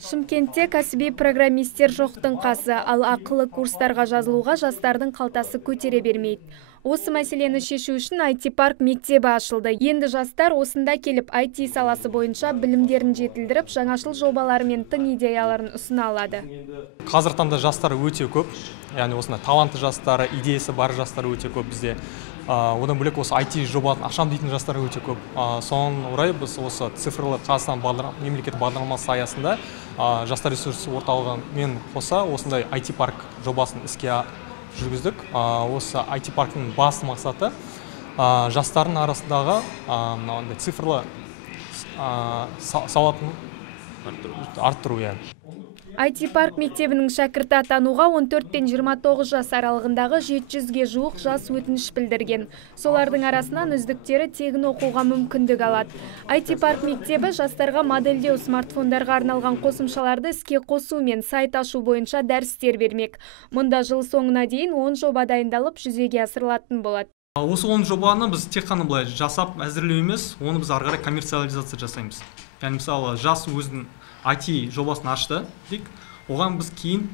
Шымкентте кәсіби программистер жоқтың қасы, ал ақылы курстарға жазылуға жастардың қалтасы көтере бермейді. Осы мәселені шешу үшін IT-парк мектебі ашылды. Енді жастар осында келіп IT саласы бойынша білімдерін жетілдіріп, жаңашыл жобалары мен тың идеяларын ұсына алады. Қазір таңда жастар өте көп, яғни осында талантты жастары, идеясы бар жастар өте көп бізде. Одан бөлек осы IT жобасын ашам дейтін жастар өте көп. Соның орай біз осы цифрлы Қазақстан мемлекеттік бағдарламасы аясында жастар ресурсы орталығымен қоса осындай IT-парк жобасын іске жүргіздік. Осы IT-парктың басты мақсаты жастардың арасындағы цифрлы сауатын арттыру. IT-парк мектебінің шәкірті атануға 14 пен 29 жас аралығындағы 700-ге жуық жас өтініш білдірген. Солардың арасынан үздіктері тегін оқуға мүмкіндік алады. IT-парк мектебі жастарға модельдеу, смартфондарға арналған қосымшаларды іске қосу мен сайт ашу бойынша дәрістер бермек. Мұнда жыл соңына дейін 10 жоба дайындалып жүзеге асырылатын болады. Осы 10 жобаны біз тек қана былай жасап әзірлеу емес, оны біз ары қарай коммерциализация жасаймыз. Яғни мысалы жас өзінің IT жобасын ашты дейік, оған біз кейін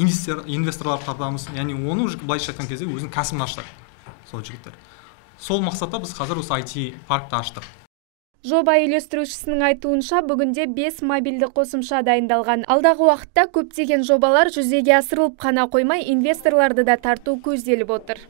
инвесторлар тартамыз, яғни оны былайша айтқан кезде өзінің кәсібін аштық. Сол жігіттер. Сол мақсатта біз қазір осы IT-паркты аштық. Жоба үйлестірушісінің айтуынша бүгінде 5 мобильді қосымша дайындалған. Алдағы уақытта көптеген жобалар жүзеге асырылып қана қоймай, инвесторларды да тарту көзделіп отыр.